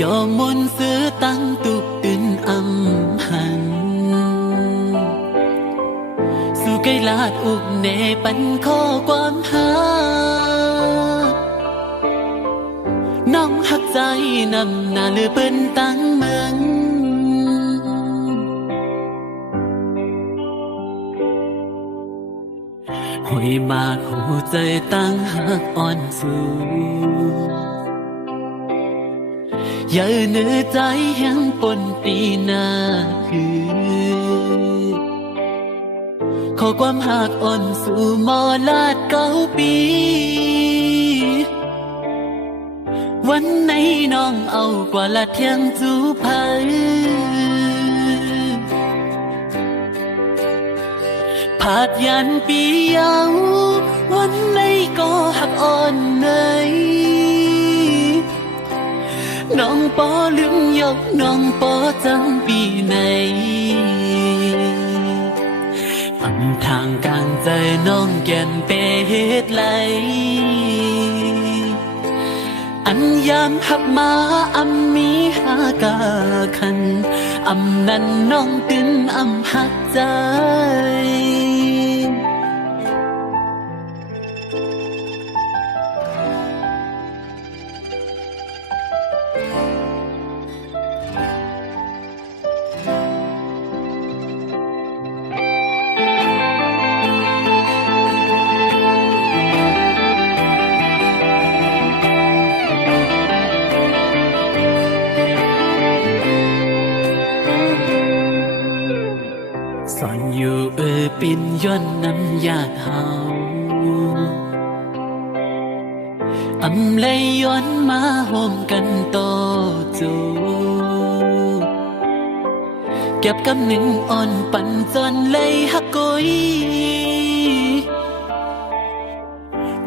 ยอมมนซื้อตั้งตุกตื่นอำหันสู่ไกลลาดอุกเนปันข้อความหาน้องหักใจนำหน้าเลือเปิ้นตั้งเมืองหอยมากหัวใจตั้งหักอ่อนสูอย่าเนื้อใจยังปนปีหน้าคือขอความหักอ่อนสู่มอลาด9 ปีวันไหนน้องเอากว่าละเที่ยงจูไพผาดยันปียาววันไหนก็หักอ่อนไหนน้องปอลืมยกน้องปอจังปีไหนอำทางกลางใจน้องแก่นเปเหตุไหลอันยามหักมาอำมีหากาคันอำนั้นน้องตื่นอำหักใจซ่อนอยู่ปิ่นย่นน้ำยาเฮาอำเลยย้อนมาโฮมกันโตจูเก็บกำหนึ่งอ่อนปั่นจนเลยหักกุย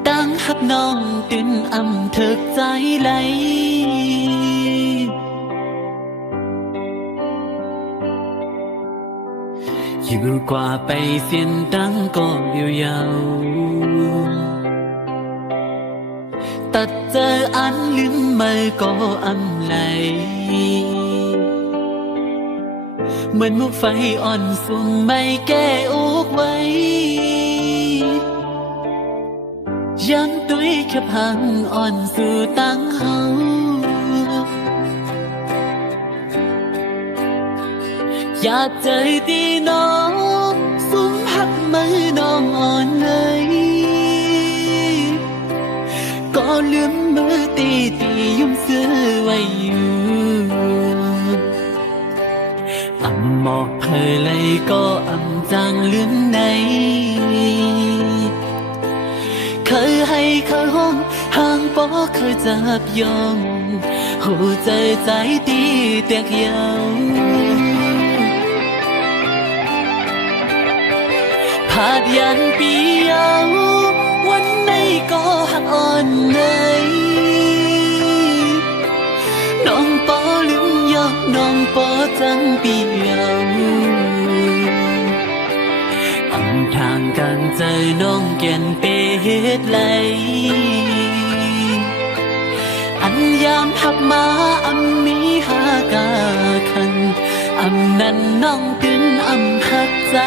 ตั้งหักน้องตื่นอำถึกใจไหลอยู่กว่าไปเสียนดังก็ยาวๆตัดเจออันลืมมือก็อำไหลเหมือนมุกไฟอ่อนสุ่มไม่แก้อุกไว้ยังตุ้ยแค่พังอ่อนสู่ตั้งเฮาอยากใจดีน้องสุ่มหักมือน้องอ่อนเลยก็ลืมมือตียุ่มซื้อไว้อยู่อำหมอกเพยเลยก็อำจางลืมในเคยให้เคยห้องห่างปอเคยจับยองหัวใจใจดีแตกยาวผาดยันปียาววันไหนก็หักอ่อนไหนน้องปอลืมยกน้องปอจังปียาวอำทางกันใจน้องแก่นเปเหตุไหลอันยามหักมาอำมีหากาคันอำนั้นน้องตื่นอำหักใจ